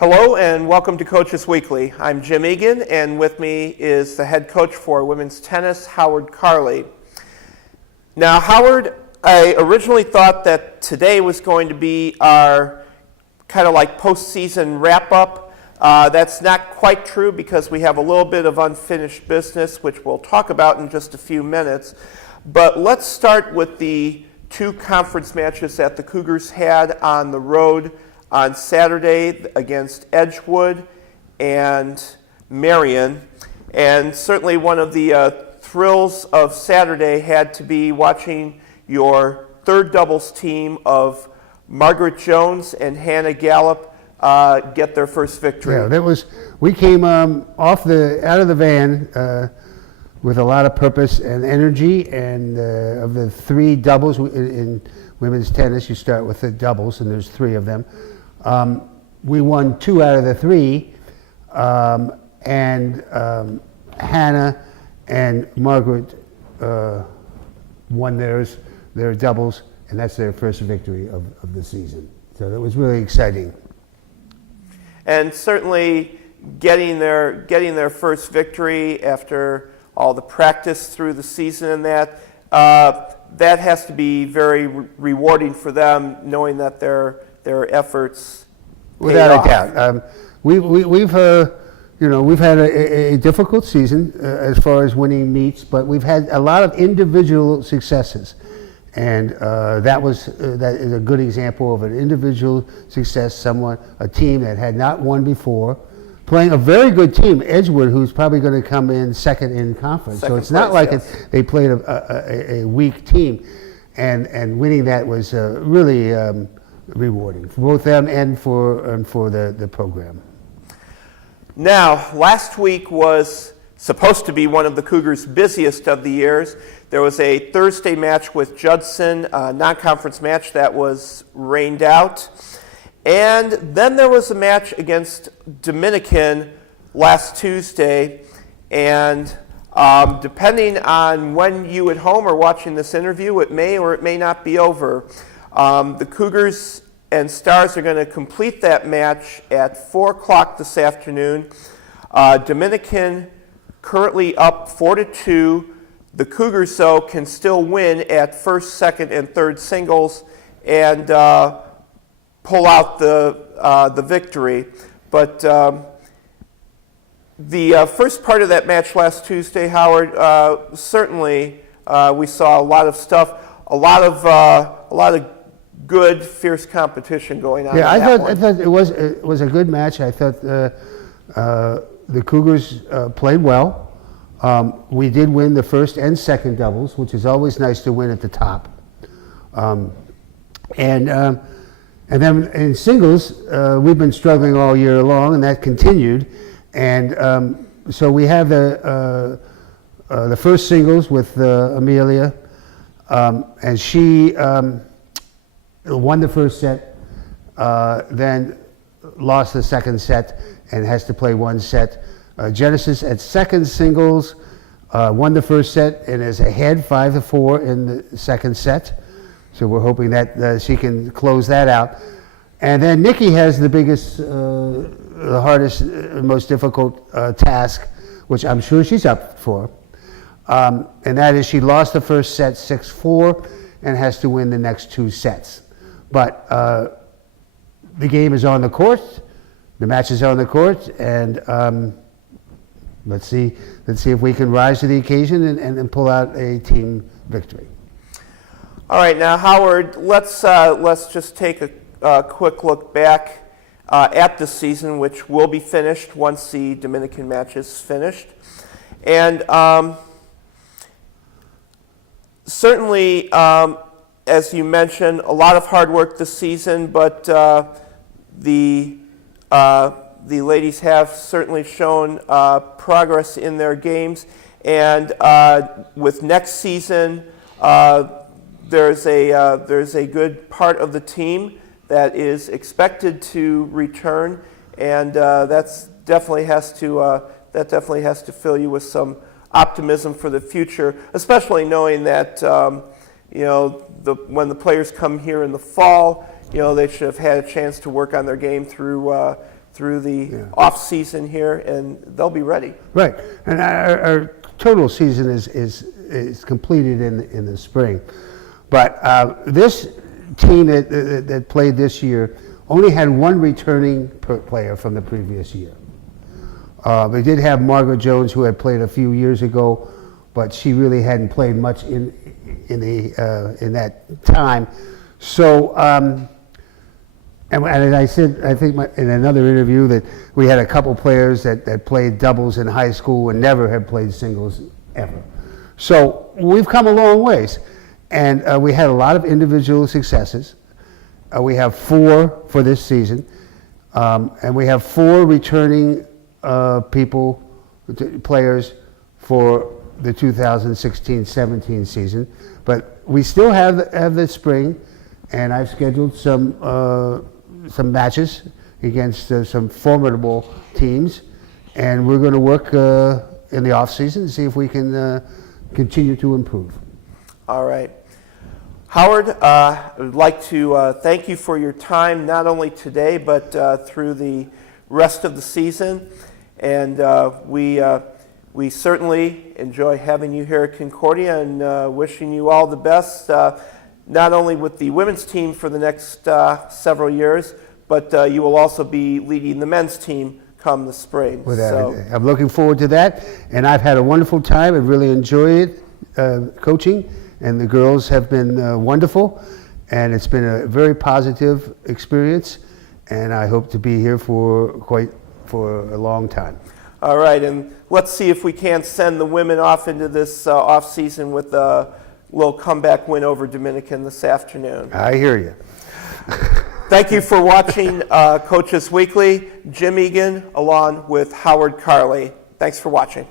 Hello and welcome to Coaches Weekly. I'm Jim Egan, and with me is the head coach for women's tennis, Howard Carley. Now, Howard, I originally thought that today was going to be our kind of like postseason wrap-up. That's not quite true because we have a little bit of unfinished business, which we'll talk about in just a few minutes. But let's start with the two conference matches that the Cougars had on the road on Saturday against Edgewood and Marion. And certainly one of the thrills of Saturday had to be watching your third doubles team of Margaret Jones and Hannah Gallup get their first victory. Yeah, we came out of the van with a lot of purpose and energy, and of the three doubles in women's tennis, you start with the doubles, and there's three of them. We won 2 out of the 3, and Hannah and Margaret won their doubles, and that's their first victory of the season. So that was really exciting. And certainly getting their first victory after all the practice through the season and that has to be very rewarding for them, knowing that their efforts without a doubt. We've had a difficult season as far as winning meets, but we've had a lot of individual successes, and that is a good example of an individual success. A team that had not won before, playing a very good team, Edgewood, who's probably going to come in second in conference. So it's not like they played a weak team, and winning that was really rewarding for both them and for the program. Now, last week was supposed to be one of the Cougars' busiest of the years. There was a Thursday match with Judson, a non-conference match that was rained out. And then there was a match against Dominican last Tuesday. And depending on when you at home are watching this interview, it may or it may not be over. The Cougars and Stars are going to complete that match at 4 o'clock this afternoon. Dominican currently up 4-2. The Cougars, though, can still win at first, second, and third singles and pull out the victory. But the first part of that match last Tuesday, Howard, certainly we saw a lot of stuff, a lot of good, fierce competition going on. Yeah, I thought it was a good match. I thought the Cougars played well. We did win the first and second doubles, which is always nice to win at the top. And then in singles, we've been struggling all year long, and that continued. And so we have the first singles with Amelia, and she won the first set, then lost the second set and has to play one set. Genesis at second singles won the first set and is ahead 5-4 in the second set. So we're hoping that she can close that out. And then Nikki has the biggest, the hardest, most difficult task, which I'm sure she's up for. And that is she lost the first set 6-4 and has to win the next 2 sets. But the game is on the court, the match is on the court, and let's see if we can rise to the occasion and pull out a team victory. All right, now Howard, let's just take a quick look back at the season, which will be finished once the Dominican match is finished, and certainly. As you mentioned, a lot of hard work this season, but the ladies have certainly shown progress in their games. And with next season, there's a good part of the team that is expected to return, and that definitely has to fill you with some optimism for the future, especially knowing that when the players come here in the fall, they should have had a chance to work on their game through through the off season here, and they'll be ready. Right, and our total season is completed in the spring, but this team that played this year only had one returning player from the previous year. They did have Margaret Jones, who had played a few years ago, but she really hadn't played much in that time. So, and as I said, I think in another interview that we had a couple players that played doubles in high school and never had played singles ever. So we've come a long ways, and we had a lot of individual successes. We have 4 for this season, and we have 4 returning players for the 2016-17 season. But we still have the spring, and I've scheduled some matches against some formidable teams, and we're going to work in the off season to see if we can continue to improve. All right. Howard, I would like to thank you for your time, not only today, but through the rest of the season. And we certainly enjoy having you here at Concordia, and wishing you all the best, not only with the women's team for the next several years, but you will also be leading the men's team come the spring. I'm looking forward to that, and I've had a wonderful time. I've really enjoyed coaching, and the girls have been wonderful, and it's been a very positive experience, and I hope to be here for a long time. All right, and let's see if we can't send the women off into this off season with a little comeback win over Dominican this afternoon. I hear you. Thank you for watching Coaches Weekly. Jim Egan along with Howard Carley. Thanks for watching.